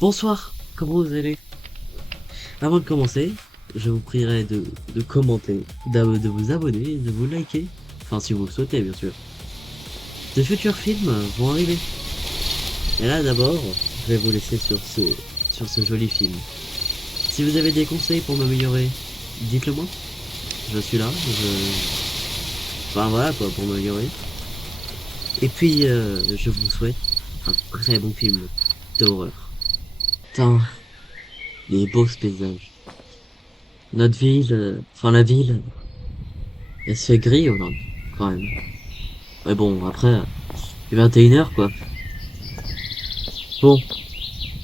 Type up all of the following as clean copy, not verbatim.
Bonsoir, comment vous allez? Avant de commencer, je vous prierai de commenter, de vous abonner et de vous liker. Enfin, si vous le souhaitez, bien sûr. De futurs films vont arriver. Et là, d'abord, je vais vous laisser sur ce joli film. Si vous avez des conseils pour m'améliorer, dites-le moi. Je suis là, Enfin voilà quoi, pour m'améliorer. Et puis, je vous souhaite un très bon film d'horreur. Putain, les beaux paysages. Notre ville, enfin la ville, elle se fait gris aujourd'hui, quand même. Mais bon, après, c'est 21h quoi. Bon,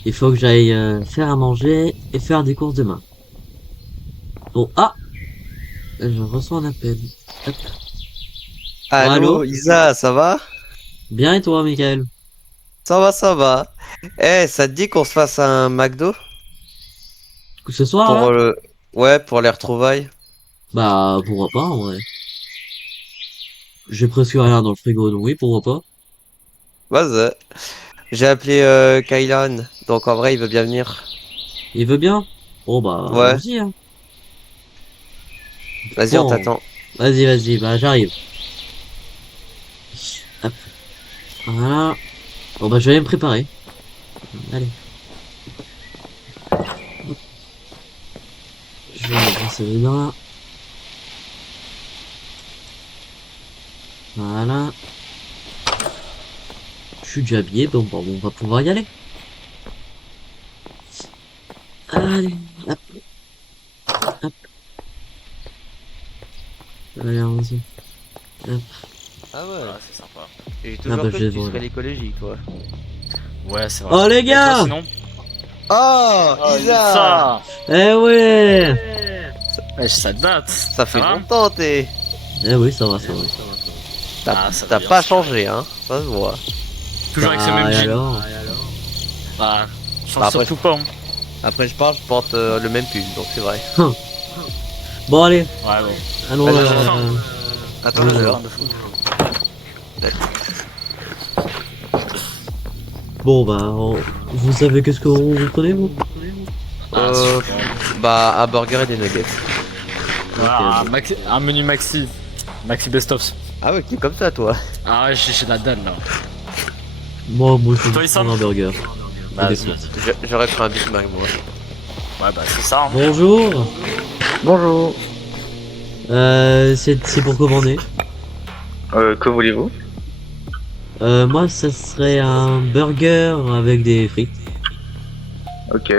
il faut que j'aille faire à manger et faire des courses demain. Bon, ah, je reçois un appel. Hop. Oh, Allô, allô? Isa, ça va? Bien et toi, Michael? Ça va, ça va. Eh, ça te dit qu'on se fasse un McDo? Ce soir là? Pour le... Ouais, pour les retrouvailles. Bah, pourquoi pas en vrai. J'ai presque rien dans le frigo, donc oui, pourquoi pas. Vas-y. J'ai appelé Kylan, donc en vrai, il veut bien venir. Il veut bien? Bon bah, Ouais, allons-y, hein. vas-y, on Bon, t'attend. vas-y, bah j'arrive. Hop, voilà. Bon bah, je vais aller me préparer. Allez. Je vais me brosser les dents. Voilà. Je suis déjà habillé, bon, bon, on va pouvoir y aller. Allez, hop, hop. Allez, allons-y. Hop. Ah ouais. Ah, c'est sympa. J'ai Ah toujours bah, cru je que vais tu voir là. serais l'écologie, toi. Ouais, c'est vrai. Oh les Et toi gars! sinon? Oh, Oh, Isa! ça Eh ouais! Ouais, ça date. Ça Ça fait va? longtemps, t'es... Eh oui, ça va, ça va. Ah, ça va T'as bien. pas changé, hein? Ça se voit. Toujours avec ce Bah, même et jean. alors? Bah, je Bah, change surtout pas. Hein. après je parle, je porte le même pull, donc c'est vrai. Bon, allez, Ouais, bon. allons, Vas-y, Moi, j'ai faim. attends, allons J'ai voir. faim de fou. Bon, bah, vous savez qu'est-ce que vous prenez, vous? Ah, Euh, super. bah, un burger et des nuggets. Ok, Voilà, bon. un menu maxi. Maxi best-of. Ah ouais, t'es comme ça, toi. Ah ouais, j'ai de la dalle là. Moi, je vais Toi, juste Issam? prendre un burger. Et des Vas-y, frites. vas-y. J'aurais pris un Big Mac, moi. Ouais, bah, c'est ça. Hein. Bonjour! Bonjour, C'est pour commander. que voulez-vous? Moi, ça serait un burger avec des frites. Ok,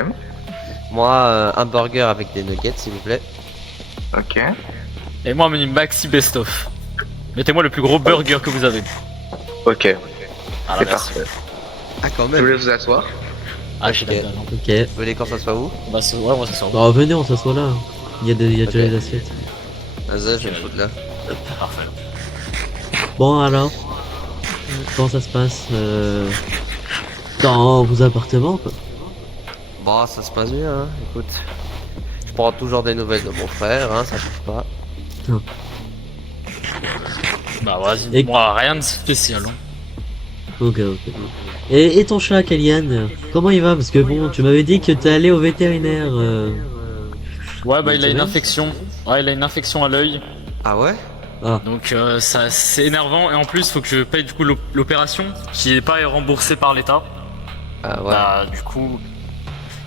Moi, un burger avec des nuggets, s'il vous plaît. ok. Et moi, un menu maxi best-of. Mettez-moi le plus gros burger que vous avez. Ok, Ah, c'est là, merci. parfait. Ah, quand Je voulais vous asseoir. Ah, j'ai de la Ok. dalle. Hein. Ok. Vous voulez qu'on s'assoie où? Bah, ouais, moi, ça sort. Bah, venez, on s'assoit là. Il y a Ok. déjà les assiettes. Vas-y, je vais me foutre là. Parfait. Bon, alors, comment ça se passe dans vos appartements, quoi? Bon, ça se passe bien, hein. Écoute, je prends toujours des nouvelles de mon frère, hein, ça change pas. Bah, vas-y. Et- Moi, rien de spécial. Hein. Ok, ok. Et ton chat, Kellyanne, comment il va? Parce que bon, tu m'avais dit que t'es allé au vétérinaire. Ouais, bah, Une il a une semaine. infection. Ouais, il a une infection à l'œil. Ah ouais? Ah, Donc, ça, c'est énervant. Et en plus, faut que je paye du coup l'opération qui n'est pas remboursée par l'État. Ah ouais. Bah, du coup,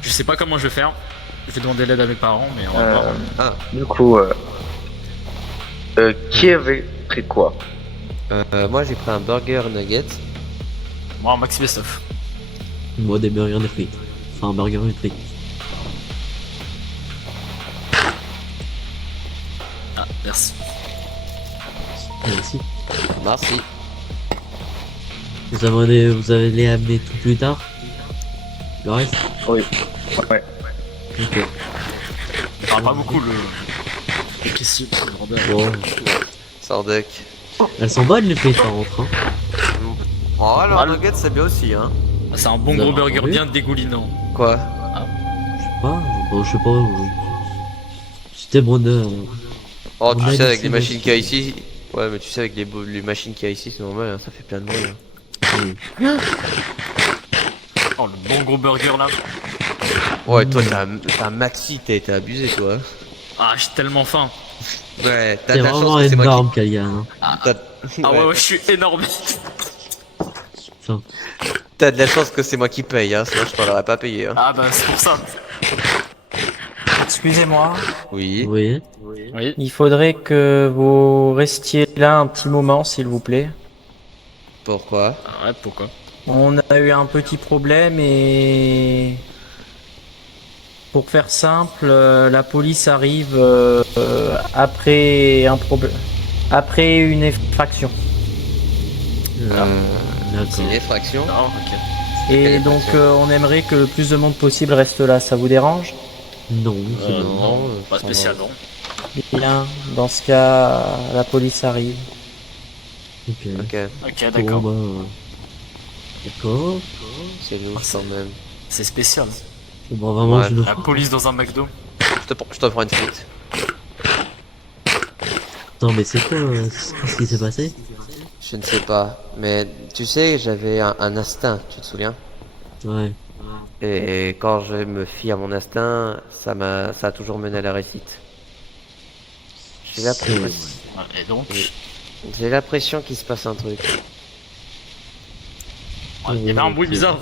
je sais pas comment je vais faire. Je vais demander l'aide à mes parents, mais on va voir. Ah, Du coup, qui avait pris quoi? moi j'ai pris un burger nugget. Moi, un maxi best-of. moi, des burgers, des frites. Enfin, un burger, et des frites. Ah, merci. Merci. Merci. Vous avez les amener tout plus tard? Le reste? Oui. Ouais. Ok. Il parle pas beaucoup le caissier, le vendeur. Bon. Sardec. Elles sont bonnes, les frites, par contre, hein. Oh, alors Mal. nugget c'est bien aussi, hein. Ah, c'est un bon Vous gros avez burger entendu bien dégoulinant. Quoi? Je sais pas, bon, je sais pas. C'était mon, Oh, mon tu sais, avec les hallucination. machines qu'il y a ici. Ouais, mais tu sais, avec les machines qu'il y a ici, c'est normal, hein, ça fait plein de bruit. Hein. Hmm. Oh, le bon gros burger là. Ouais, toi, t'as un maxi, t'as abusé, toi. Ah, j'ai tellement faim. Ouais, t'as C'est de la chance vraiment que c'est moi énorme, Kalian. Hein. qui... Ah ouais, je suis énorme. Putain. T'as de la chance que c'est moi qui paye, hein, sinon je t'en l'aurais pas payé. Hein. Ah bah c'est pour ça. Excusez-moi, Oui. Vous voyez? Oui. il faudrait que vous restiez là un petit moment, s'il vous plaît. Pourquoi? Ah ouais, pourquoi? On a eu un petit problème et... Pour faire simple, la police arrive après un problème, après une effraction. C'est D'accord. une effraction. Ah ok. Et Quelle donc effraction on aimerait que le plus de monde possible reste là, ça vous dérange? Non, c'est bon. Non, pas ça va. spécialement. Bien, dans ce cas, la police arrive. Ok. Ok, Ok, Bon, d'accord. bah... D'accord. c'est louche quand même. C'est spécial. Bon, vraiment, Ouais. je le... La police dans un McDo. Je te prends une frite. Attends, mais c'est quoi ce qui s'est passé? Je ne sais pas, mais tu sais, j'avais un instinct, tu te souviens? Ouais. Et quand je me fie à mon instinct, ça a toujours mené à la réussite. J'ai l'impression, Et donc, j'ai l'impression qu'il se passe un truc. il y avait un bruit bizarre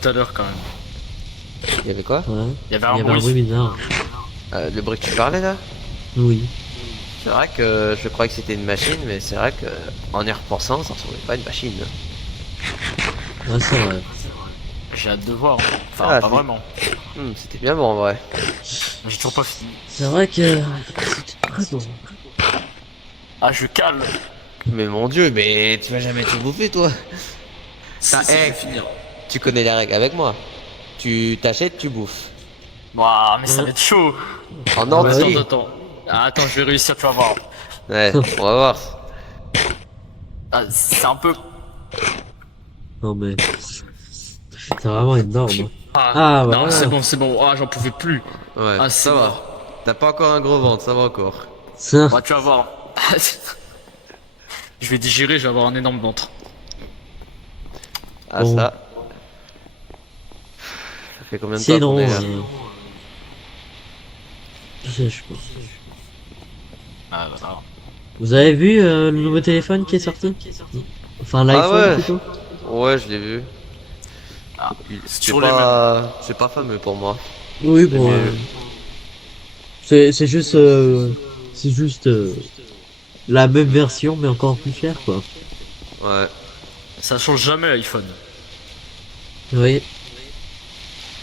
tout à l'heure quand même. Il y avait quoi? Ouais. Il y avait Il un y avait un bruit. bruit bizarre. Le bruit que tu parlais là? Oui. C'est vrai que je croyais que c'était une machine, mais c'est vrai que en y repensant, ça ressemblait pas à une machine. Ouais, c'est vrai. J'ai hâte de voir. Enfin, Ah, pas c'est- vraiment. C'était bien bon en vrai. J'ai toujours pas fini. C'est vrai que... C'était très bon. Ah, je cale. Mais mon dieu, mais tu vas jamais tout bouffer toi. Si, Ah, si, eh. je vais finir. Tu connais les règles avec moi. Tu t'achètes, tu bouffes. Ouah, mais ça va être chaud. En bah entier. oui. Attends. Ah, attends, je vais réussir, tu vas voir. Ouais, on va voir. Ah, c'est un peu. Non, mais... C'est vraiment énorme. Hein. Ah, Ah, non, voilà. c'est bon, c'est bon. Ah, j'en pouvais plus. Ouais, Ah, c'est ça va. mort. T'as pas encore un gros ventre, ça va encore. Ça... Bah, tu vas voir. Je vais digérer, je vais avoir un énorme ventre. Ah Bon. ça. Ça fait combien de temps Sinon... qu'on est là Je sais pas. Ah, voilà. Vous avez vu le nouveau téléphone qui est sorti? Enfin, l'iPhone ouais. plutôt? Ouais, je l'ai vu. Ah, C'est toujours les c'est pas fameux pour moi. Oui, bon... mieux. C'est juste... c'est juste... la même version, mais encore plus cher, quoi. Ouais. Ça change jamais l'iPhone. Oui.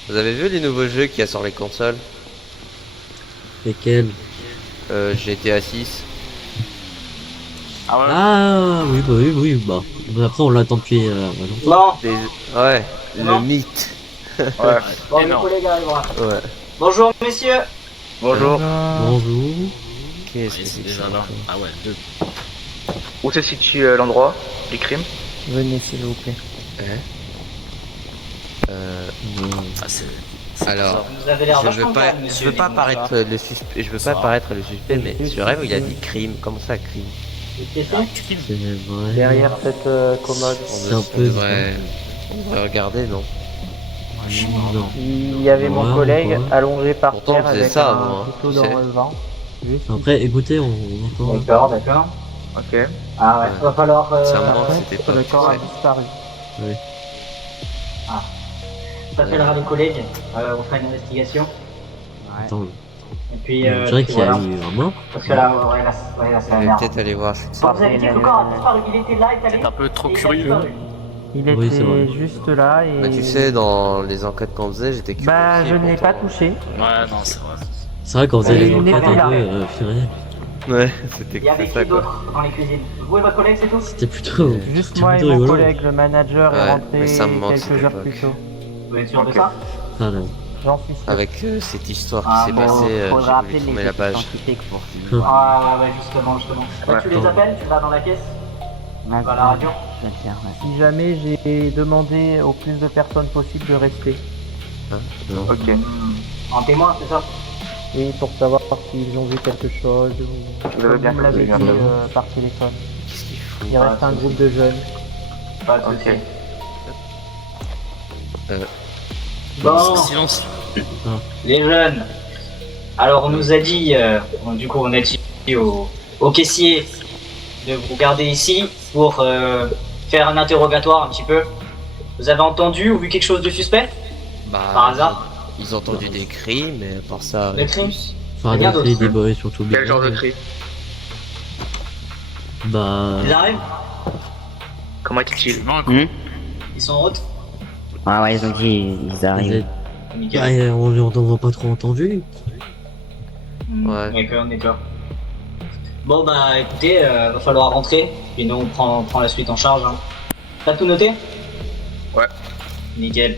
Vous avez vu les nouveaux jeux qu'il y a sur les consoles? Lesquels? GTA 6. Ah ouais. Ah, oui, bah oui, oui, bah. Mais après, on l'attend depuis longtemps. Non. Ouais, Non. le mythe. Ouais. Bon, le Énorme. collègue arrivera. Ouais. Bonjour, messieurs. Bonjour. Bonjour. Qu'est-ce Ouais, que c'est c'est déjà ça? là. Ah ouais, deux. Où se situe l'endroit du crime? Venez s'il vous plaît. Ah, c'est. Alors, Vous avez l'air je vachement veux pas, calme, je monsieur. veux pas dites-moi paraître ça. le suspect, je veux pas paraître le suspect, mais sur rêve il a dit crime. Comment ça crime? Qu'est-ce que c'est C'est vrai. Derrière cette commode, C'est un On peu... devrait regarder, non? Non. il y avait Ouais, mon collègue ouais. allongé par Pourtant, terre on faisait avec ça un avant, hein, couteau tu dans sais. le ventre. Juste Après, écoutez, on entend... D'accord, d'accord. Ok. Ah ouais, Ouais. va falloir... C'est un moment, après, c'était pas le corps a fait. disparu. T'appelleras les collègues, on fera une investigation. Attends, Et puis, je dirais qu'il y a voilà. eu un mort. Parce que là, ouais, là c'est Je la vais merde. peut-être aller voir. Quand vous avez dit que le corps a disparu, il était là, étalé. C'est un peu trop et il a curieux. disparu. Il Oui, c'est vrai. était juste là et... Bah, tu sais, dans les enquêtes qu'on faisait, j'étais curieux. Bah, aussi, je ne l'ai pas pourtant. touché. Ouais, non, c'est vrai. C'est vrai qu'on faisait les Il enquêtes était là. un peu furieux. Ouais, c'était Il y avait ça qui quoi. d'autre dans les cuisines? Vous et votre collègue, c'est tout? C'était plutôt... Juste c'était moi et plutôt mon rigolo. collègue, le manager, Ouais, est mais rentré ça me manque, cette quelques heures époque. plus tôt. Vous êtes sûr de Ok. ça? Ah, non. J'en suis sûr. Avec cette histoire qui Ah, s'est bon, passée, j'ai Faudra voulu appeler tourner les la page. scientifiques pour Ah ouais, justement. Bah, Ouais. tu les appelles, tu vas dans la caisse, tu vas à la radio. Si jamais j'ai demandé au plus de personnes possible de rester. Ok. En témoin, c'est ça? Et pour savoir s'ils ont vu quelque chose ou... Vous avez bien Comme vous me l'avez compris, dit bien par téléphone. Qu'est-ce qu'il fout? Il reste un groupe de jeunes. Pas de Ok. soucis. Bon, Silence. les jeunes. Alors, on nous a dit, du coup, on a dit au caissier de vous garder ici pour faire un interrogatoire un petit peu. Vous avez entendu ou vu quelque chose de suspect Bah, par hasard? ils ont entendu des cris, mais à part ça. Des crimes? Enfin, Rien des cris, d'autre. des bruits, surtout Quel bizarres, genre de mais- cri? Bah. Ils arrivent? Comment est-il? Ils sont en route? Ah ouais, ils ont dit, ils Vous arrivent. êtes- Nickel. on les a pas trop entendus. Ouais. D'accord. Bon bah écoutez, va falloir rentrer, et nous on prend la suite en charge. Hein. T'as tout noté? Ouais. Nickel.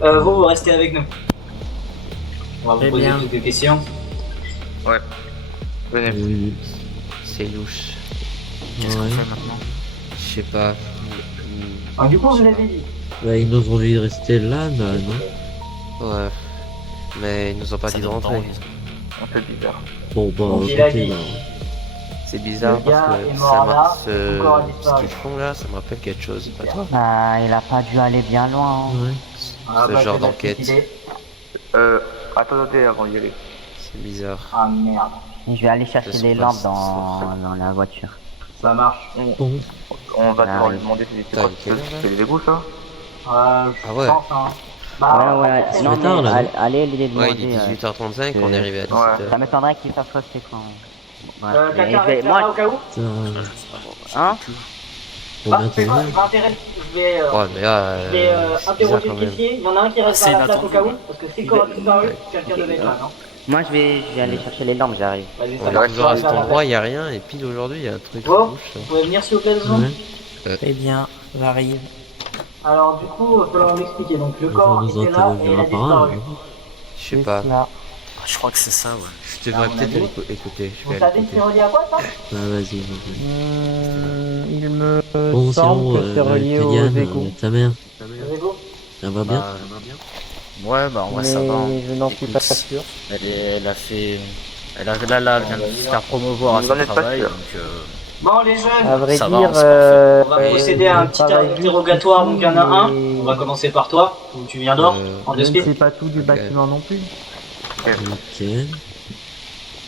Vous restez avec nous. On va vous Très poser bien. toutes les questions. Venez. Oui, C'est louche. Qu'est-ce qu'on ouais. fait maintenant? Je sais pas. Ah, du coup, vous l'avez dit. Bah, ils nous ont dit de rester là, bah, non. Ouais. Mais ils nous ont pas Ça dit de donne rentrer. pas envie. On fait bizarre. Bon, bah, Donc, il a écoutez, dit. bah, C'est bizarre Le gars parce est que mort là, ce encore ce disparu. qu'ils font là, ça me rappelle quelque chose. Pas toi. Ah, il a pas dû aller bien loin. Hein. ouais. Ah, Ce bah, genre j'ai la d'enquête. petite idée. Attendez avant d'y aller. C'est bizarre. Ah merde, Et je vais aller chercher Ça se les passe, lampes ça se dans la voiture. ça marche. Bon, On va Ah, devoir oui. lui demander si c'est T'as quoi une quelle heure, là c'est des égouts ça? Ah ouais. Je pense, hein. Bah, ouais. c'est Non, tard, mais là, allez les Ouais, demander. il est 18h35, on est arrivé à 17h. Ça m'étonnerait qu'ils fassent sauter quand. Bref, mais quelqu'un je vais- reste là au moi, cas où? ça. hein Bon, Bah, bientôt je bien. vais intéresser- je vais, Ouais, mais là, je vais c'est interroger bizarre le quand même. caissier. Il y en a un qui reste C'est à la place au inattendu. cas où. Parce que si Cora a disparu, quelqu'un devait être là, non? Moi, je vais aller chercher les lampes, j'arrive. Vas-y, On ça est marche. toujours à Je cet vais endroit, la il y a rien, et pile aujourd'hui, il y a un truc Bon. louche. Vous pouvez venir s'il vous plaît, 2 secondes? Ouais. Très bien, j'arrive. Alors, du coup, il va falloir m'expliquer. Donc, le Ils corps vont nous était là et il a interroger un par un. disparu. Je sais pas. Là. Je crois que c'est ça, ouais. Je devrais À mon peut-être avis. écouter. Je Vous vais savez aller c'est écouter. relié à quoi, ça? Bah, vas-y, vas-y. Il me Bon, semble sinon, que c'est relié aux Kylian, égouts. ta mère, Savez-vous? ça va bien? Ouais, bah, en vrai, ça va. hein. Mais je n'en suis pas Écoute. sûr. Elle a fait. Elle a, là, elle vient de se faire promouvoir à Vous son en êtes pas travail, sûr. donc. Bon, les jeunes, À vrai Ça va, dire, on se parfait. on va procéder à un petit interrogatoire. Donc, il y en a un. On va commencer par toi. Où tu viens d'or, en Je deux ne sais speed. pas tout du bâtiment non plus. Ok.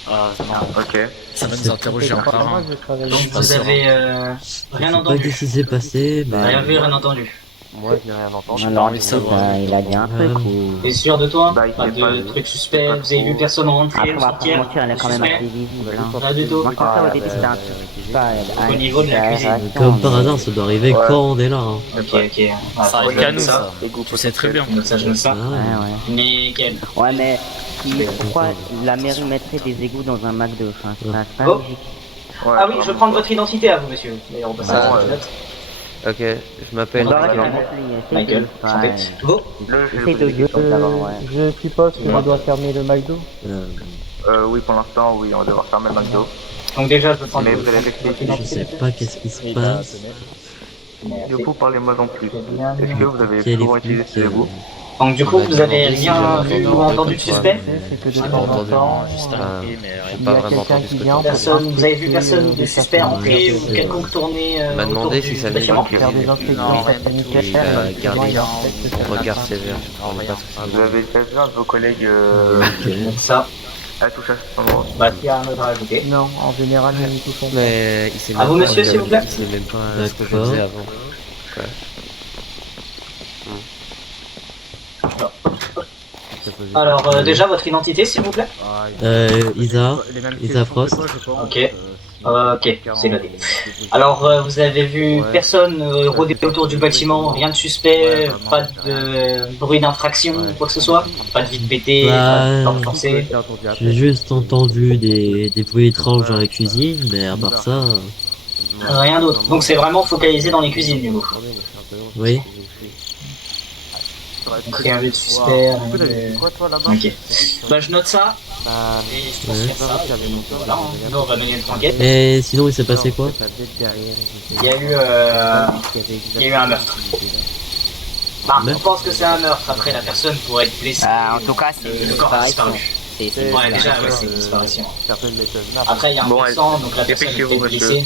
Ah, non, Ok. ça va nous interroger un par Moi, un. je travaille. Donc, suis pas vous sûr, avez Je rien sais pas entendu. qu'est-ce qui s'est passé, mais. Rien vu, rien entendu. Moi, je n'ai rien entendu. J'ai pas Alors, envie de savoir. il a dit un truc ou. Ah, Après, T'es sûr de toi? Bah, il Pas sait pas, de il- trucs il suspects? sait pas Vous avez vu trop. personne rentrer on ou va pas sortir? mentir, elle est quand même Suspect? assez visible. Hein. Pas du tout. Moi, je pensais au début que c'était un truc. Pas, Au niveau de la cuisine. Comme par hasard, ça doit arriver Ouais. quand on est là. Hein. Ok, ok. Ça arrive Ouais, qu'à nous, ça. Égout Tu sais très bien. Donc ça, je le Ah, sens. ouais. Nickel. Ouais, mais pourquoi la mairie mettrait des égouts dans un McDo? Enfin, c'est pas Oh. logique. Ah oui, je vais prendre votre identité à vous, monsieur. D'ailleurs, on passe à Ah, la ouais. note. Ok, je m'appelle. On va Arrête, regarder. Michael, Michael, santé. Go. Là, je vais Essaye poser de des questions d'abord. ouais. Je suppose que je dois fermer le McDo. Oui, pour l'instant, oui, on va devoir fermer le McDo. Donc déjà, je peux prendre Mais votre vous allez votre l'expliquer. Je identité. sais pas qu'est-ce qui se passe. Du coup, parlez-moi en plus. Est-ce que vous avez Quel souvent est utilisé ces égouts? Donc du coup, vous avez Si rien j'avais vu ou entendu entendu de comme toi, suspect? C'est que de J'ai temps pas en entendu, temps, Juste Ah, un mais J'ai rien. il y pas a vraiment quelqu'un entendu ce qui que vient tu pour Personne, vous avez vu personne de des suspect personnes entrer ou c'est- quelconque tournée m'a autour demandé du si ça bâtiment? venait faire du des inspections Non, sataniques. Il a gardé un regard sévère. Je ne pas ce que Vous avez quelqu'un de vos collègues Ok. Donc ça, à toucher à cet endroit? bah il y a un autre à ajouter. Non, en général, nous n'y touchons pas. Mais il sait À vous, même pas- monsieur, s'il vous plaît. Il sait même pas ce que je D'accord. faisais avant. Ouais. Alors déjà, votre identité, s'il vous plaît? Isa Frost. Ok. Ok, c'est noté. Alors, vous avez vu Ouais. personne rôder autour du bâtiment, rien de suspect, pas de bruit d'infraction, Ouais. quoi que ce soit, pas de vide pété, Bah, pas de porte forcée. J'ai juste entendu des bruits étranges dans la cuisine, mais à part ça, Rien d'autre. Donc c'est vraiment focalisé dans les cuisines, du coup. oui. Donc rien vu de suspect, rien de... Ok. Bah je note ça, et je transfère ça, et donc, voilà, hein. Nous on va mener notre enquête. Et sinon, il s'est passé quoi? Il y a eu un meurtre. Bah, on pense que c'est un meurtre, après la personne pourrait être blessée. En tout cas, c'est Le une corps a disparition. disparu. C'est Ouais, déjà, ouais, c'est une disparition. Après, il y a un Bon, peu de sang, donc la personne est dépêchez-vous, peut-être monsieur. blessée.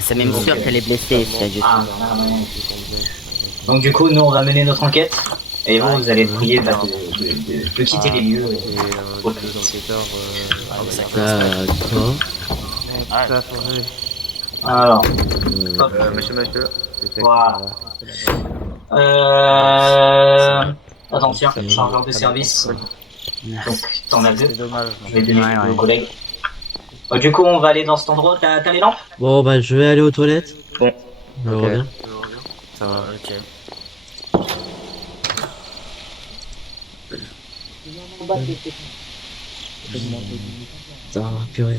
C'est même sûr qu'elle est blessée, c'est juste. Ah, ouais. Donc du coup, nous on va mener notre enquête. Et vous allez être priés de quitter les lieux. Et deux enquêteurs. D'accord. Alors, Monsieur. voilà. Attends, tiens, chargeur de service. Donc, t'en as deux. C'est dommage. Je vais donner aux collègues. Du coup, on va aller dans cet endroit. T'as les lampes? Bon, bah, je vais aller aux toilettes. Bon. Je Ok. reviens. Ça va. Ok. Ah, purée.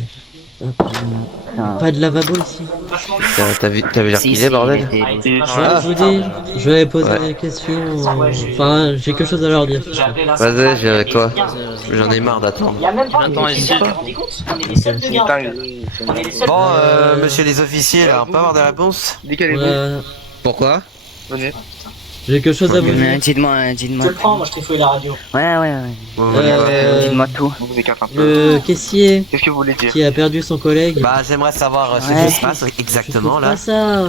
Pas de lavabo ici. T'as vu l'air qu'il est, bordel? Je vous dis, je vais poser Ouais. des questions. Enfin, j'ai quelque chose à leur dire. Vas-y, je viens avec toi. J'en ai marre d'attendre. Il y a même pas Attends, ici. Vous vous rendez compte? On est les seuls de garde. On est les seuls. Bon, monsieur les officiers, là, on peut avoir des réponses? Ouais, Pourquoi? j'ai quelque chose à vous dire. Dites-moi, Je dites-moi. le prends, moi je trifouille la radio. Ouais. Dites-moi tout. Le caissier Qu'est-ce que vous voulez dire? qui a perdu son collègue. Bah, j'aimerais savoir ce Ouais. qui se passe exactement, je là. trouve pas ça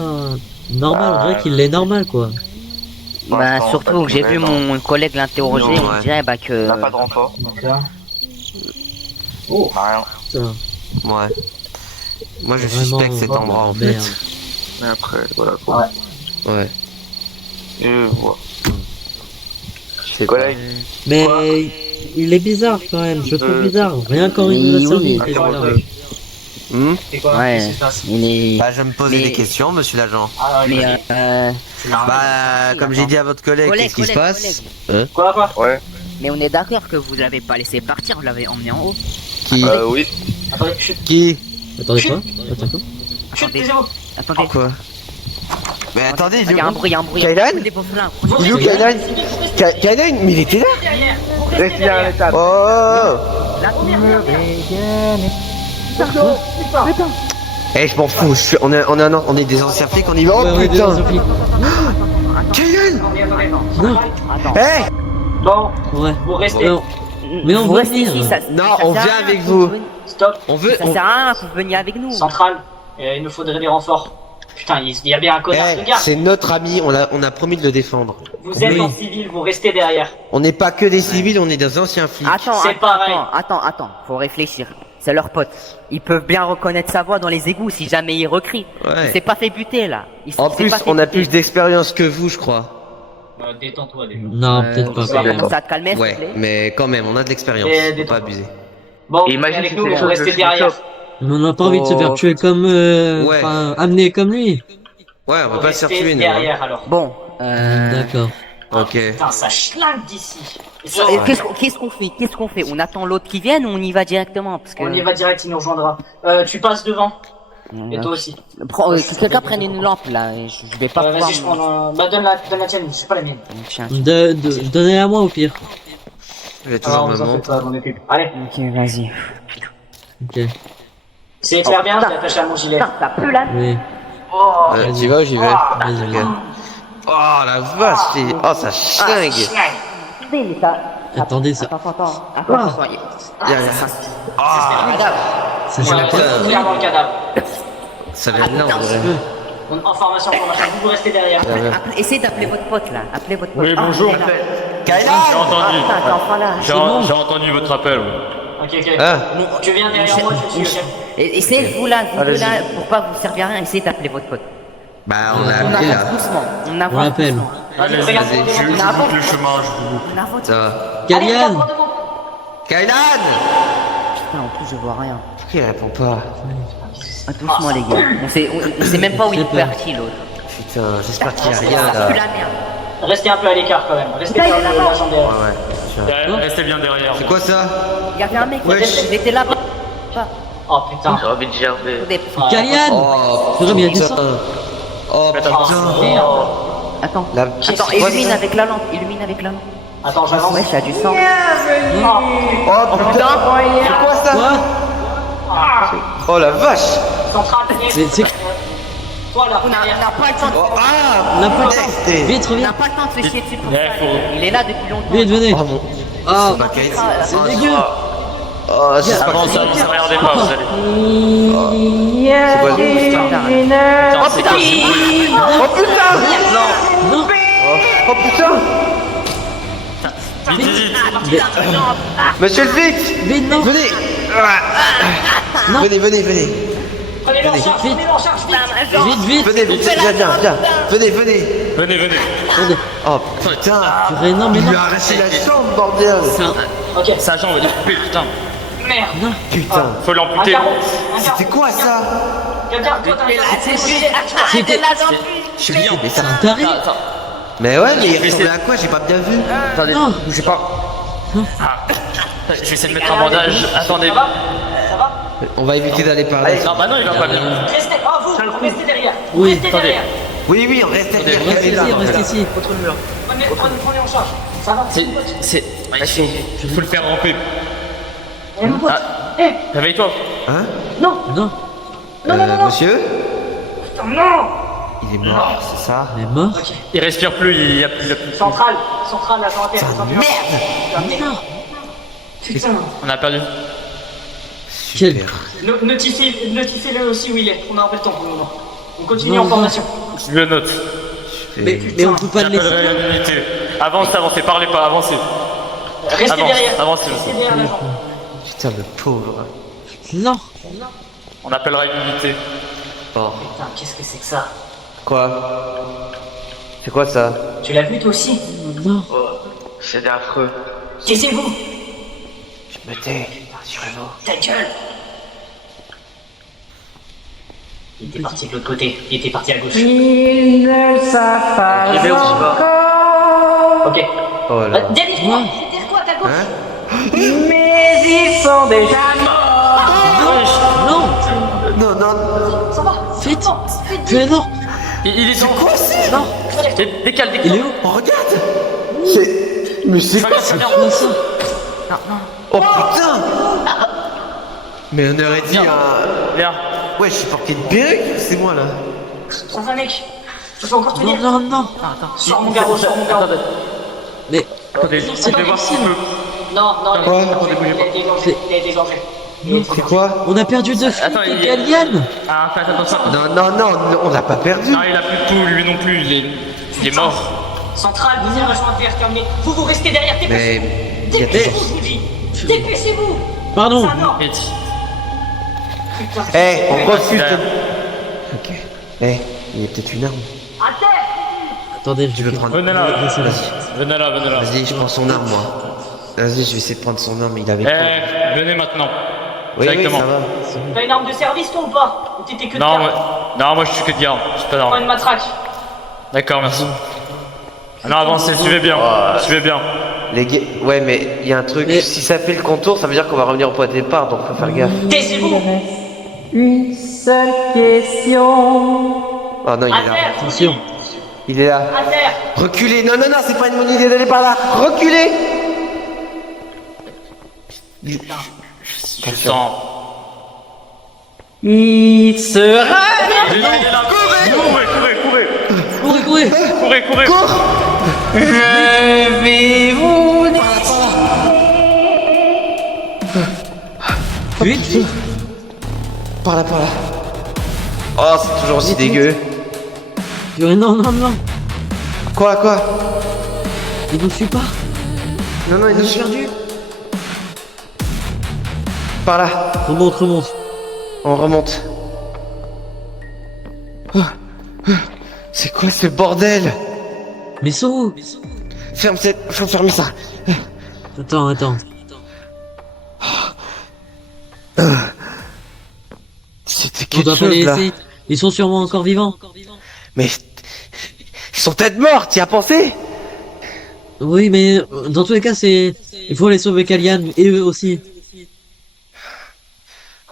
normal, on dirait qu'il est normal quoi. Bah, surtout que j'ai vu mon collègue l'interroger, Non, on ouais. dirait bah que. On n'a pas de renfort. D'accord. Oh, Rien. Putain, Ouais. Moi, je vraiment, suspecte cet endroit, en fait. merde. Mais après, voilà. Ouais. Je vois. Je sais Collègue. Mais il est bizarre quand même, je le trouve bizarre. Rien qu'en Oui, il nous a servi, oui. il est bizarre. Hmm. c'est quoi? Ouais. Qu'est-ce qui se passe? Il est. Bah, je me posais Mais- des questions, monsieur l'agent. Ah, ouais, Mais c'est normal. Bah, comme j'ai dit à votre collègue, Collègue, qu'est-ce qui se collègue, passe? Quoi? Ouais. Mais on est d'accord que vous l'avez pas laissé partir, vous l'avez emmené en haut. Qui? Oui. Attendez, chut, Qui? Attendez quoi? Attends quoi? chut, Attendez. taisez-vous. Attendez. Quoi? Mais attendez, Il y a un bruit, Kaylan Des bons flingues. Il est où, Kaylan? Kaylan, mais il était là? Restez à l'étape. Oh! Eh, je m'en fous, on est des anciens flics, on y va. Ouais, Oh on est des putain! anciens flics. Kaylan! Attendez. Non, Eh! Bon, ouais. vous restez. Non, mais on Vous va restez venir. ici, ça. Non, ça on sert à vient rien avec que vous. veniez. Stop. On veut. Ça sert à rien que vous veniez avec nous. Centrale. Il nous faudrait des renforts. Putain, il y a bien un connard de Eh, garde. c'est notre ami, on a promis de le défendre. Vous êtes Oui. en civil, vous restez derrière. On n'est pas que des civils, on est des anciens flics. C'est pareil. Attends, faut réfléchir. C'est leur pote. Ils peuvent bien reconnaître sa voix dans les égouts si jamais il recrie. Ouais. Il s'est pas fait buter là. En plus, on a plus d'expérience que vous, je crois. Détends-toi déjà. Non, peut-être pas. ça quand va. même. Ça va te calmer, s'il te Ouais, plaît. mais quand même, on a de l'expérience. Et Faut pas détends-toi. abuser. Bon, Imagine avec si nous, c'est vous le restez shop. derrière. Mais on n'a pas envie de se faire tuer comme. Ouais. Enfin, amener comme lui. Ouais, on Vous peut pas se faire restez tuer, nous. Hein. derrière alors. Bon, D'accord. Ok. Putain, ça schlingue d'ici. Et ça, qu'est-ce qu'on fait On attend l'autre qui vienne ou on y va directement parce que... On y va direct, il nous rejoindra. Tu passes devant. Et toi aussi. Que quelqu'un prenne une lampe là, et je vais pas pouvoir... Vas-y, je prends bah, donne la tienne, je sais pas la mienne. Donnez-la moi au pire. Je vais toujours me vous en faites montre. pas, je m'en occupe. Allez, Ok, vas-y. Ok. c'est éclair bien, je l'ai attaché à mon gilet. Putain, ça pue là. Oui. T'y vas ou j'y vais? Vas-y, Ok. Oh la vache, oh ça schlingue! Mais ça... Attendez ça. Attends. Y a- Ah, Ça Voilà, c'est quoi faut faire dans le cadavre. ça vient de là, on dirait. En formation, vous restez derrière. Essayez d'appeler votre pote là. Appelez votre pote. Oui, bonjour. Ah, J'ai entendu. putain, t'es enfin là. J'ai entendu votre appel. Ouais. Ok. Ah, Tu viens derrière moi, je te suis, ok. Essayez vous là, pour pas vous servir à rien, essayez d'appeler votre pote. bah on a On appelé avance là. doucement. On On avance l'appelle. doucement. Vas-y, Vas-y, regarde, je regarde. boucle le chemin, je boucle. On avance. Ça va. Allez, Kalian devant. Kaylan! Putain, en plus je vois rien. Pourquoi il répond pas? Ah, doucement les gars. On sait même pas où il est J'ai peur. parti l'autre. Putain, j'espère qu'il y a rien Ça là. pue la merde. Restez un peu à l'écart quand même. Restez Putain, dans il est le là-bas. l'agent derrière. Ouais, tiens. Restez bien derrière. C'est quoi ça? Il y avait un mec, Wesh. il était là-bas. Oh putain. J'ai envie de gerber. Kalian Oh, Purée, mais il y a du sang. Oh Oh, putain! merde. Attends, La- attends, c'est quoi, illumine ça? avec la lampe, illumine avec la lampe. Attends, j'avance. Ouais, il y a du sang. Oh putain! C'est quoi ça? Quoi Oh la vache! Centrale, C'est. toi là, On n'a derrière. pas le temps de... Oh, ah! On n'a pas le Next. temps. Vite, On n'a reviens. pas le temps de se chier dessus pour Ouais, ça. faut- Il est là depuis longtemps. Vite, venez. Oh mon. Ah, C'est pas Kaylan. c'est dégueu. Oh, j'espère Avant, que ça ne regardez pas, vous allez. c'est pas le Putain, c'est quoi ce bruit? Non. Oh Oh putain! Vite, vite, vite. Monsieur le flic! Mais non. Venez! Non. Venez, venez, venez! Prenez-le en charge, Vite. prenez-le en charge, vite. Vite. Venez, viens, viens! Venez, venez! Venez, venez. Attendez. Oh putain! Purée, non, mais Il non. lui a arraché la jambe, bordel! Ok, Sa jambe, putain. merde. Putain! Faut Un l'amputer. carreau. Un C'était carreau. quoi ça? Quelqu'un, toi t'as un carreau. C'était Je suis bien, mais ça. un taré. Mais ouais, mais il ressemblait à quoi? J'ai pas bien vu. Attendez, Non. bougez pas. Ah. Je vais essayer de mettre un bandage. Attendez. Ça va? Ça va? On va éviter d'aller par là. Ah bah non, il va pas bien. Restez, vous, restez derrière. Oui. Restez Attendez. derrière. Oui, oui, on reste derrière. Reste ici, reste ici. Prenez en charge. Ça va? C'est. Il faut le faire ramper. Eh, mon pote. Ah. Eh, Réveille-toi. Hein? Non. Monsieur? putain, non. Il est mort, c'est ça? Elle est mort. Ok. Il respire plus, il y a plus. Centrale, agent inter. Merde! Putain. On a perdu. Quel. Super. Notifiez-le aussi où il est. On a un peu de temps pour le moment. On continue Non, en formation. Je le note. Mais on peut pas le laisser. J'appellerai l'unité. Avancez, parlez pas, avancez. Restez Avance, derrière. avancez. Restez derrière l'agent. Putain, le pauvre. Non. On appellera une unité. Bon. Putain, qu'est-ce que c'est que ça? Quoi? C'est quoi ça? Tu l'as vu toi aussi? Non. Oh, c'est affreux. Taisez-vous. Je me tais, rassurez-vous. Ta gueule. Il était parti de l'autre côté. Il était parti à gauche. Ils ne savent pas J'y vais ou j'y vais? Ok. Oh là. Dirige-toi. Dirige-toi à ta gauche. Hein? mais ils sont déjà morts. Non. Non, non. Ça va? Vite. Non, vite, vite. Mais non. Il est dans. Quoi c'est? Non. Décale. Il est où? Oh, regarde! C'est. Mais c'est quoi ça? C'est quoi ça? Oh putain! Mais on aurait dit un. Viens. Ouais, je suis porté de perruque, c'est moi là. Ça va, mec. Je peux encore Non, tenir. non, non. Sors mon garrot, sors mon garrot. Mais. Attendez, c'est je vais voir si je peux. Non, Quoi? il a été égorgé. Il a été égorgé. Il a été C'est égorgé. quoi? On a perdu deux Attends, flics il et est- Gallienne. Ah, faites attention. Non, non, non, on l'a pas perdu. Non, il a plus de tout, lui non plus, il est mort. Centrale, deuxième agent inter, terminé. Vous restez derrière, dépêchez-vous. Mais. Il y a Dépêchez-vous, je vous dis. Dépêchez-vous. Pardon. Ça, non. Vite. Putain. Eh, on refuse derrière. de. Ok. Eh, il y a peut-être une arme. À terre. Attendez, je Tu veux vais prendre. Venez là, Laissez là. venez là. Vas-y, je prends son arme moi. Vas-y, je vais essayer de prendre son arme, il avait peur. Eh, venez maintenant. Oui, oui, directement. ça va. T'as une arme de service, toi, ou pas? Ou t'étais que de Non, garde? moi je suis que de garde, je suis pas Prends d'arme. une matraque. D'accord, merci. Ah non, avancez, suivez bien, suivez bien. Les gars, ouais, mais il y a un truc. Mais- Si ça fait le contour, ça veut dire qu'on va revenir au point de départ, donc faut faire gaffe. Taisez-vous. Une seule question. Oh non, il À est là. terre. Attention. Il est là. À terre. Reculez. Non, non, non, c'est pas une bonne idée d'aller par là. Reculez. Je sens. Il sera. Il est là. Courez. Courez. Je vais vous. Vite. Par là. Oh, c'est toujours aussi dégueu. Purée, non. Quoi? Il nous suit pas. Non, non, il nous suit. perdu. Par là. Remonte. On remonte. C'est quoi ce bordel? Mais saut. Ferme cette. Faut fermer ça. Attends. C'était On quelque doit pas chose les là. laisser. Ils sont sûrement encore vivants. Mais. Ils sont peut-être morts, t'y as pensé? Oui, mais dans tous les cas, c'est. Il faut les sauver Kallian et eux aussi.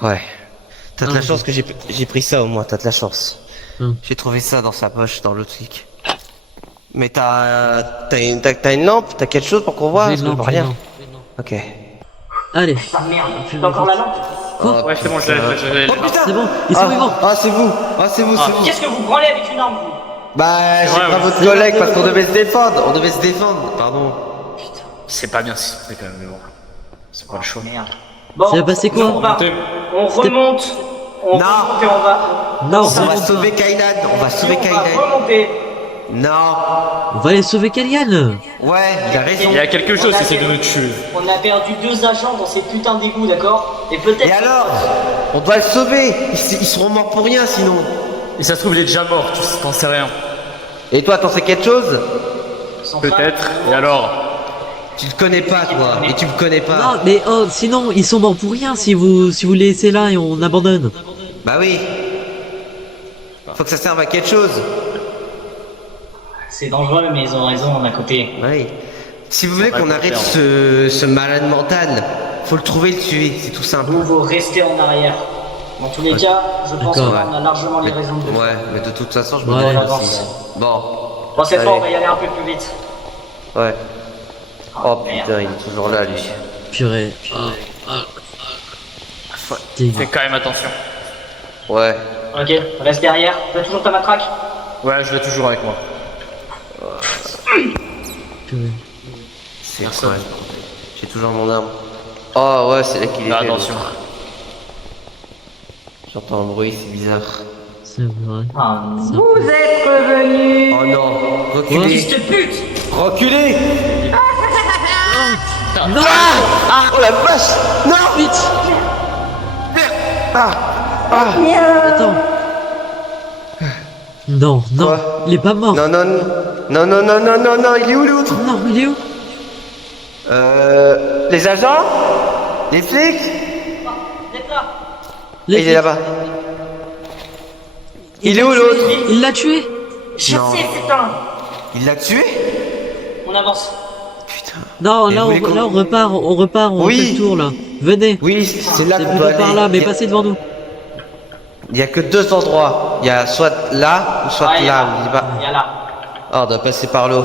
Ouais. T'as de Ah, la ok. chance que j'ai pris ça au moins, t'as de la chance. Hum. J'ai trouvé ça dans sa poche, dans l'autre flic. Mais t'as une lampe, t'as quelque chose pour qu'on voit? J'ai Parce une que lampe, je vois rien. j'ai une lampe. Ok. Allez. Ah merde. T'as encore la lampe? Quoi? Ouais, c'est bon, je l'ai. Oh putain! C'est bon, ils sont vivants. Ah, c'est vous! Ah, c'est vous, c'est vous! Qu'est-ce que vous branlez avec une arme, vous? Bah, j'ai Ouais, pas ouais. votre collègue parce qu'on devait se défendre! On devait se défendre, pardon. C'est pas bien si c'est quand même, mais bon. C'est pas le choix. Merde. Bon. Ça va passer quoi? On remonte. On Non. remonte et on va. Non, On va sauver Kainan! On va sauver On va Kainan! remonter. Non. On va aller sauver Kellyanne. Ouais, il a raison. Il y a quelque chose qui essaie de nous tuer. On a perdu 2 agents dans ces putains d'égouts, d'accord? Et peut-être... Et alors? On doit le sauver. Ils seront morts pour rien sinon. Et ça se trouve, il est déjà mort, tu t'en sais rien. Et toi, t'en sais quelque chose? Son frère- Peut-être. Et alors? Tu le connais pas, toi. Et tu me connais pas. Non, mais oh, sinon, ils sont morts pour rien si vous les laissez là et on abandonne. Bah oui. Faut que ça serve à quelque chose. C'est dangereux, mais ils ont raison, d'un côté. Oui. Si vous voulez va qu'on pas arrête faire. ce malade mental, faut le trouver, le tuer. C'est tout simple. Vous restez en arrière. Dans tous les cas, je pense D'accord. qu'on a largement les raisons de le faire. Ouais, mais de toute façon, je me Ouais. demande On aussi. avance. Bon. Bon, cette fois, Allez. on va y aller un peu plus vite. Ouais. Oh merde. putain, il est toujours là, lui. Purée. Dégueu. Fais quand même attention. Ouais. Ok, reste derrière. Tu as toujours ta matraque? Ouais, je l'ai toujours avec moi. Purée. C'est Personne. quoi? J'ai toujours mon arme. Oh ouais, c'est là qu'il est. Attention. J'entends un bruit, c'est bizarre. C'est vrai. Ah, C'est un vous peu- êtes revenus. Oh non. Reculez. Fils de pute. Reculez. Non. Oh la vache. Non. Vite. Attends. Non, non, Quoi? il est pas mort. Non, non, non. Non, non, non, non, non, non. Il est où l'autre? Non, il est où? Les agents? Les flics? D'être là. Les Il est flics. là-bas. Il est où l'a l'autre? tué. Il l'a tué. Chassez, putain. Il l'a tué? On avance. Putain. Non, Et là vous voulez on repart, on Oui. fait le tour là. Venez. Oui, c'est là C'est qu'on plutôt doit par aller. là, mais Il y a- passez devant nous. Il y a que 2 endroits. Il y a soit là ou soit Ah, il y a là. là. Il dit pas. Il y a là. Ah, on doit passer par l'eau.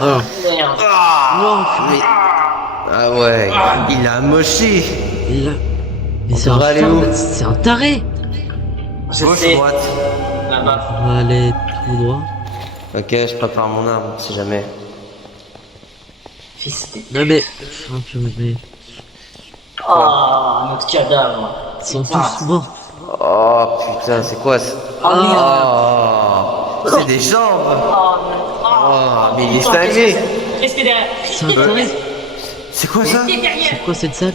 Ah. Merde. Non, Mais... Ah ouais, il a moché. il a- Mais c'est devrait aller où? c'est un taré. Je Gauche sais. ou droite? Là-bas. On va aller tout droit. Ok, je prépare mon arme, si jamais. Fils de... Non mais, oh, purée, mais Oh, notre cadavre. ils sont Putain. tous morts. Oh putain, c'est quoi ça? Oh, merde. Oh, c'est des jambes. Oh, mais il est putain, cinglé. Restez derrière. C'est un taré. C'est quoi ça? Restez derrière. C'est quoi cette salle?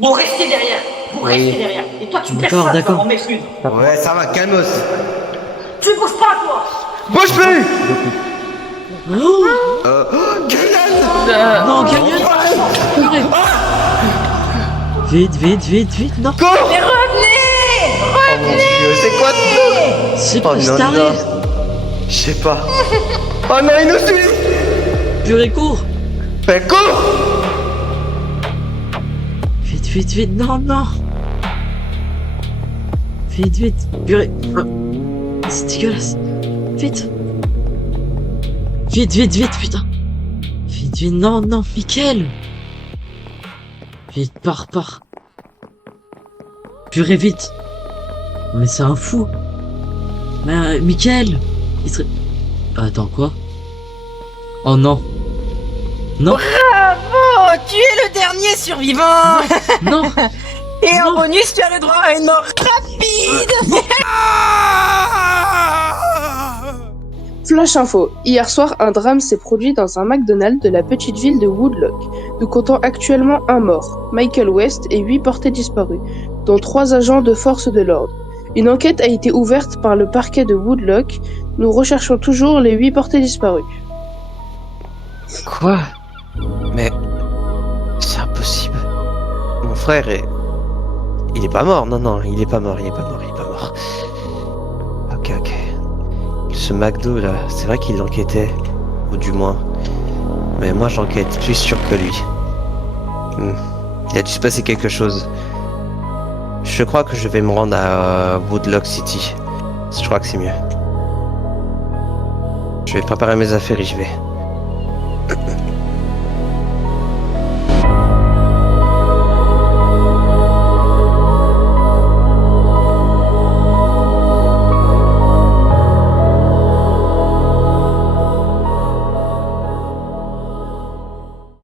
Vous restez derrière. Vous Oui. restez derrière. Et toi, tu perds D'accord, ça, tu vas d'accord. m'en mettre une. Ouais, ça va, calmos. Tu bouges pas, toi. Bouge plus. Oh Kylian. non, Kellyanne. Purée. Vite, vite, vite, vite, non. Cours. Mais revenez. Oh mon dieu, c'est quoi ça? C'est Oh quoi ce non, taré? non. Je sais pas. Oh non, il nous suit. Purée, cours. Fais cours. Vite, vite, vite, non, non. Vite, vite, purée. C'est dégueulasse. Vite. Vite, vite, vite, putain. Vite, vite, non, non, Mickaël. Vite, pars. Purée, vite. Mais c'est un fou. Mais Mickaël, il serait... Attends, quoi? Oh non. Non, Oh, tu es le dernier survivant. non. Et en Non. bonus, tu as le droit à une mort rapide. Flash info. Hier soir, un drame s'est produit dans un McDonald's de la petite ville de Woodlock. Nous comptons actuellement un mort, Michael West, et 8 portés disparus, dont 3 agents de force de l'ordre. Une enquête a été ouverte par le parquet de Woodlock. Nous recherchons toujours les 8 portés disparus. Quoi? Mais c'est impossible. Mon frère est... Il est pas mort, non, il est pas mort. Ok. Ce McDo là, c'est vrai qu'il l'enquêtait, ou du moins. Mais moi j'enquête plus sûr que lui. Il a dû se passer quelque chose. Je crois que je vais me rendre à Woodlock City. Je crois que c'est mieux. Je vais préparer mes affaires et j'y vais.